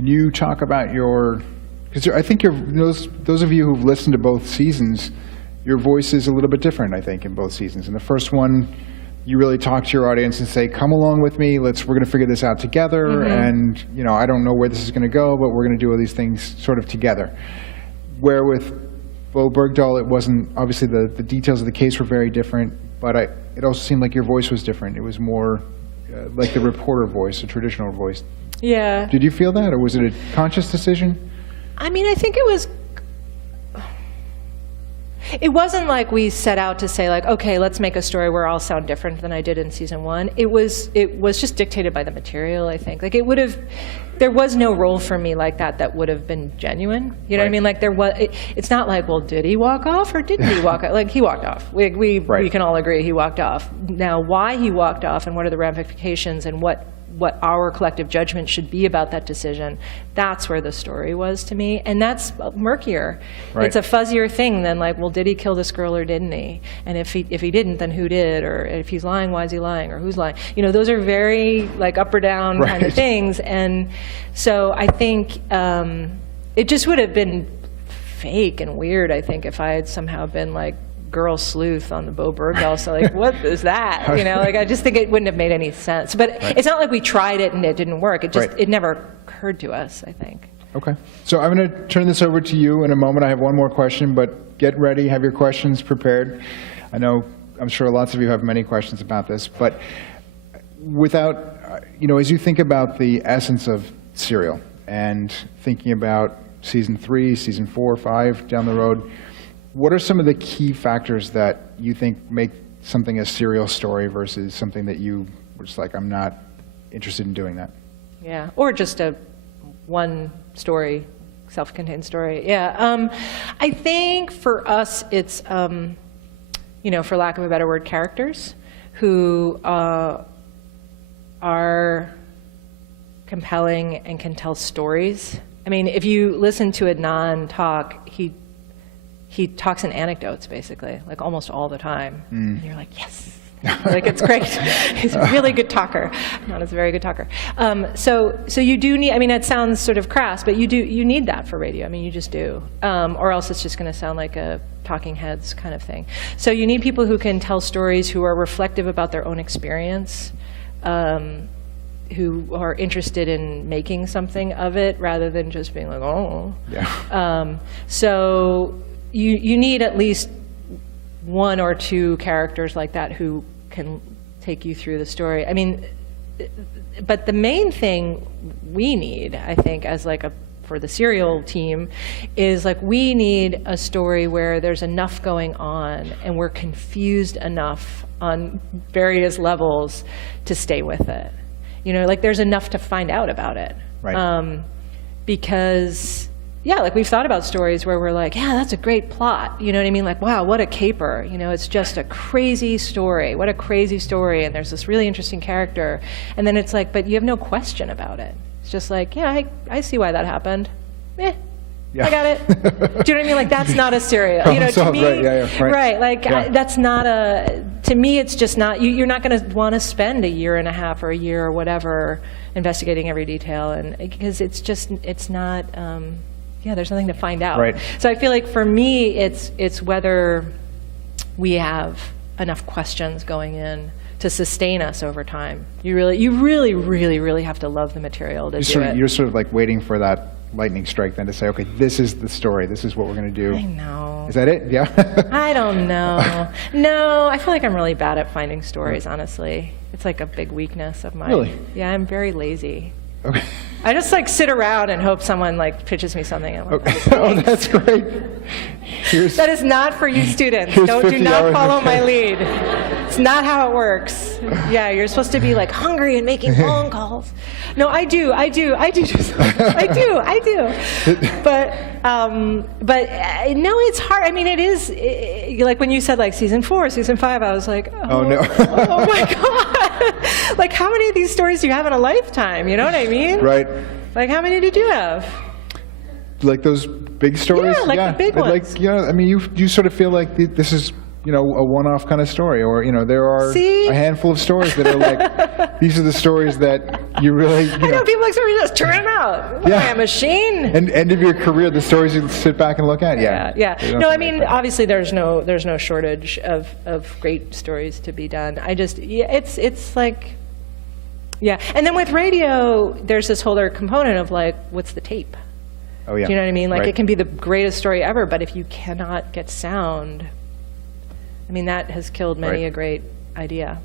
Can you talk about your, because I think those of you who've listened to both seasons, your voice is a little bit different, I think, in both seasons. In the first one, you really talk to your audience and say, come along with me, we're going to figure this out together, and I don't know where this is going to go, but we're going to do all these things sort of together. Where with Bo Bergdahl, it wasn't, obviously the details of the case were very different, but it also seemed like your voice was different. It was more like the reporter voice, a traditional voice. Yeah. Did you feel that, or was it a conscious decision? I mean, I think it wasn't like we set out to say, like, okay, let's make a story where I'll sound different than I did in season 1. It was just dictated by the material, I think. Like, there was no role for me like that would have been genuine. You know what I mean? Like, it's not like, well, did he walk off or didn't he walk off? Like, he walked off. We can all agree he walked off. Now, why he walked off and what are the ramifications and what our collective judgment should be about that decision, that's where the story was to me. And that's murkier. Right. It's a fuzzier thing than like, well, did he kill this girl or didn't he? And if he didn't, then who did? Or if he's lying, why is he lying? Or who's lying? Those are very like up or down kind of things. And so I think it just would have been fake and weird, I think, if I had somehow been like girl sleuth on the Bo Bergdahl, so like, what is that? Like, I just think it wouldn't have made any sense. But it's not like we tried it and it didn't work. It just, it never occurred to us, I think. Okay. So I'm going to turn this over to you in a moment. I have one more question, but get ready, have your questions prepared. I'm sure lots of you have many questions about this, but without, as you think about the essence of Serial and thinking about season 3, season 4, 5 down the road, what are some of the key factors that you think make something a serial story versus something that you were just like, I'm not interested in doing that? Yeah, or just a one story, self-contained story. Yeah, I think for us it's, for lack of a better word, characters who are compelling and can tell stories. I mean, if you listen to Adnan talk, he talks in anecdotes, basically, like almost all the time. And you're like, yes, like it's great. He's a really good talker. Not as a very good talker. So you do need, I mean, it sounds sort of crass, but you need that for radio. I mean, you just do. Or else it's just going to sound like a talking heads kind of thing. So you need people who can tell stories, who are reflective about their own experience, who are interested in making something of it rather than just being like, oh. Yeah. So you need at least one or two characters like that who can take you through the story. I mean, but the main thing we need, I think, as like for the Serial team, is like we need a story where there's enough going on and we're confused enough on various levels to stay with it. Like there's enough to find out about it. Right. Because yeah, like we've thought about stories where we're like, yeah, that's a great plot. You know what I mean? Like, wow, what a caper. It's just a crazy story. What a crazy story. And there's this really interesting character. And then it's like, but you have no question about it. It's just like, yeah, I see why that happened. Yeah. I got it. Do you know what I mean? Like, that's not a Serial. To me, right. Like, that's not to me, it's just not, you're not going to want to spend a year and a half or a year or whatever investigating every detail. And because it's not, yeah, there's nothing to find out. Right. So I feel like for me, it's whether we have enough questions going in to sustain us over time. You really, really, really have to love the material to do it. You're sort of like waiting for that lightning strike then to say, okay, this is the story. This is what we're going to do. I know. Is that it? Yeah? I don't know. No, I feel like I'm really bad at finding stories, honestly. It's like a big weakness of mine. Really? Yeah, I'm very lazy. Okay. I just like sit around and hope someone like pitches me something. And like, okay. Oh, that's great. That is not for you students. Do not follow my lead. It's not how it works. Yeah, you're supposed to be like hungry and making phone calls. No, I do. But no, it's hard. I mean, it is like when you said like season 4, season 5. I was like, oh no, oh my god! Like, how many of these stories do you have in a lifetime? You know what I mean? Right. Like, how many did you have? Like those big stories? Yeah, like the big ones. Like, I mean, you sort of feel like this is you know, a one-off kind of story, or, you know, there are See? a handful of stories that are like, these are the stories that you really, you I know people like, sorry, just turn them out. What am I, a machine? And end of your career, the stories you sit back and look at, Yeah. No, I mean, obviously there's no shortage of great stories to be done. It's like, yeah. And then with radio, there's this whole other component of like, what's the tape? Oh, yeah. Do you know what I mean? Like, Right. it can be the greatest story ever, but if you cannot get sound, I mean, that has killed many Right. a great idea.